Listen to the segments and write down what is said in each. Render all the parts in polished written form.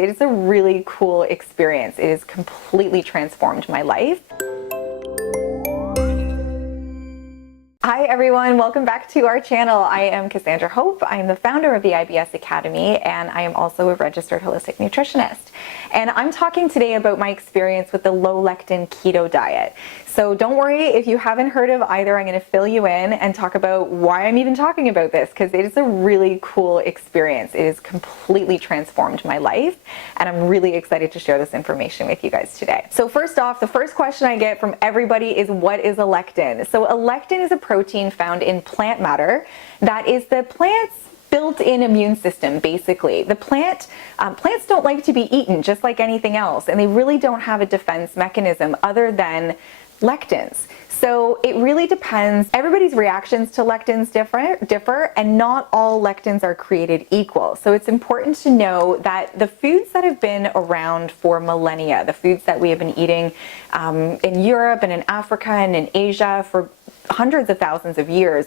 It is a really cool experience. It has completely transformed my life. Hi everyone, welcome back to our channel. I am Cassandra Hope. I am the founder of the IBS Academy, and I am also a registered holistic nutritionist. And I'm talking today about my experience with the low-lectin keto diet. So don't worry if you haven't heard of either. I'm going to fill you in and talk about why I'm even talking about this, because it is a really cool experience. It has completely transformed my life, and I'm really excited to share this information with you guys today. So first off, the first question I get from everybody is, what is a lectin? So a lectin is a protein found in plant matter that is the plant's built-in immune system, basically. The plants don't like to be eaten, just like anything else, and they really don't have a defense mechanism other than lectins. So it really depends. Everybody's reactions to lectins differ, and not all lectins are created equal. So it's important to know that the foods that have been around for millennia, the foods that we have been eating in Europe and in Africa and in Asia for hundreds of thousands of years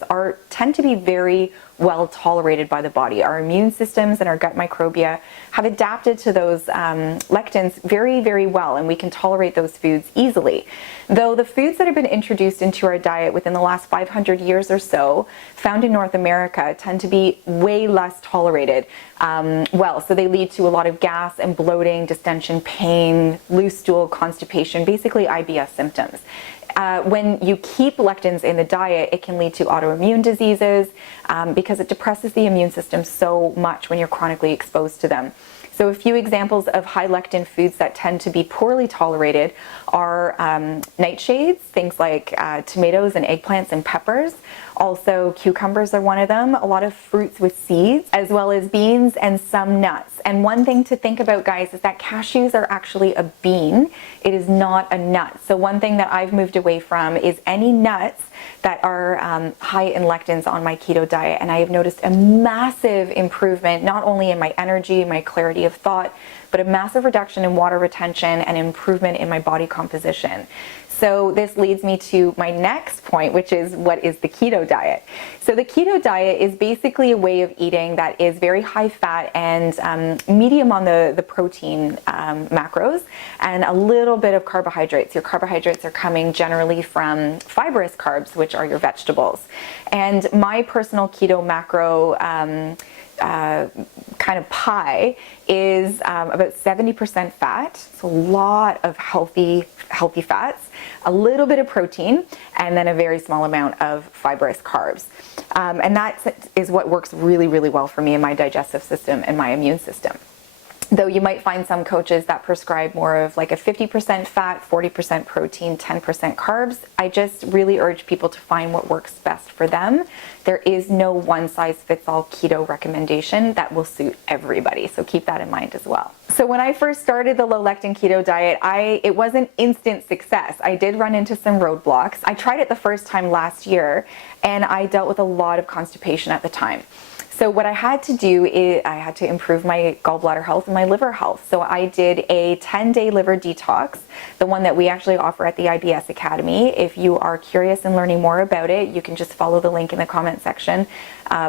tend to be very well tolerated by the body. Our immune systems and our gut microbiota have adapted to those lectins very, very well, and we can tolerate those foods easily. Though the foods that have been introduced into our diet within the last 500 years or so, found in North America, tend to be way less tolerated so they lead to a lot of gas and bloating, distension, pain, loose stool, constipation, basically IBS symptoms. When you keep lectins in the diet, it can lead to autoimmune diseases because it depresses the immune system so much when you're chronically exposed to them. So a few examples of high lectin foods that tend to be poorly tolerated are nightshades, things like tomatoes and eggplants and peppers. Also, cucumbers are one of them, a lot of fruits with seeds, as well as beans and some nuts. And one thing to think about, guys, is that cashews are actually a bean. It is not a nut. So one thing that I've moved away from is any nuts that are high in lectins on my keto diet. And I have noticed a massive improvement, not only in my energy, my clarity of thought, but a massive reduction in water retention and improvement in my body composition. So this leads me to my next point, which is, what is the keto diet? So the keto diet is basically a way of eating that is very high fat and medium on the protein macros, and a little bit of carbohydrates. Your carbohydrates are coming generally from fibrous carbs, which are your vegetables. And my personal keto macro kind of pie is about 70% fat, so a lot of healthy fats, a little bit of protein, and then a very small amount of fibrous carbs. And that is what works really, really well for me in my digestive system and my immune system. Though you might find some coaches that prescribe more of like a 50% fat, 40% protein, 10% carbs. I just really urge people to find what works best for them. There is no one-size-fits-all keto recommendation that will suit everybody, so keep that in mind as well. So when I first started the low-lectin keto diet, it wasn't instant success. I did run into some roadblocks. I tried it the first time last year, and I dealt with a lot of constipation at the time. So what I had to do is I had to improve my gallbladder health and my liver health. So I did a 10-day liver detox, the one that we actually offer at the IBS Academy. If you are curious and learning more about it, you can just follow the link in the comment section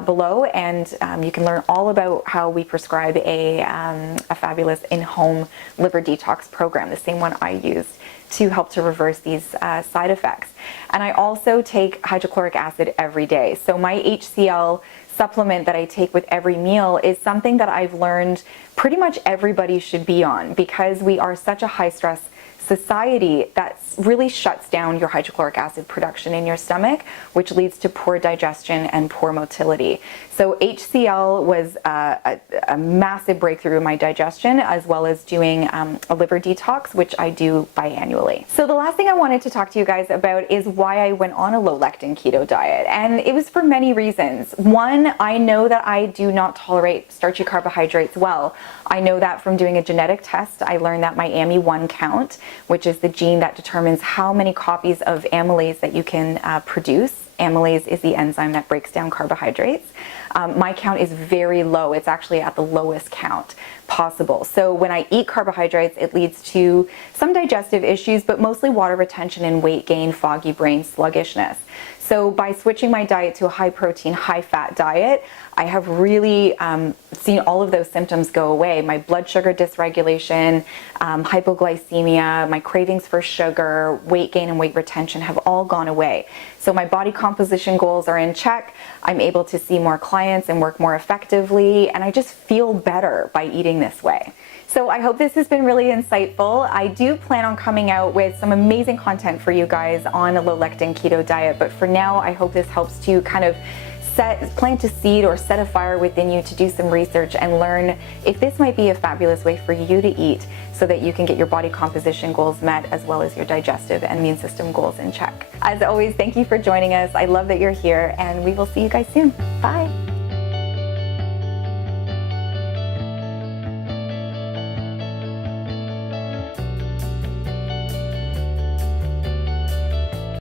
below, and you can learn all about how we prescribe a fabulous in-home liver detox program, the same one I used to help to reverse these side effects. And I also take hydrochloric acid every day. So my HCl supplement that I take with every meal is something that I've learned pretty much everybody should be on, because we are such a high stress society that really shuts down your hydrochloric acid production in your stomach, which leads to poor digestion and poor motility. So HCl was a massive breakthrough in my digestion, as well as doing a liver detox, which I do biannually. So the last thing I wanted to talk to you guys about is why I went on a low-lectin keto diet. And it was for many reasons. One, I know that I do not tolerate starchy carbohydrates well. I know that from doing a genetic test. I learned that my AMY1 count, which is the gene that determines how many copies of amylase that you can produce. Amylase is the enzyme that breaks down carbohydrates. My count is very low. It's actually at the lowest count possible. So when I eat carbohydrates, it leads to some digestive issues, but mostly water retention and weight gain, foggy brain, sluggishness. So by switching my diet to a high protein, high fat diet, I have really seen all of those symptoms go away. My blood sugar dysregulation, hypoglycemia, my cravings for sugar, weight gain and weight retention have all gone away. So my body composition goals are in check. I'm able to see more clients and work more effectively, and I just feel better by eating this way. So I hope this has been really insightful. I do plan on coming out with some amazing content for you guys on a low-lectin keto diet, but for now, I hope this helps to kind of plant a seed or set a fire within you to do some research and learn if this might be a fabulous way for you to eat so that you can get your body composition goals met as well as your digestive and immune system goals in check. As always, thank you for joining us. I love that you're here, and we will see you guys soon. Bye.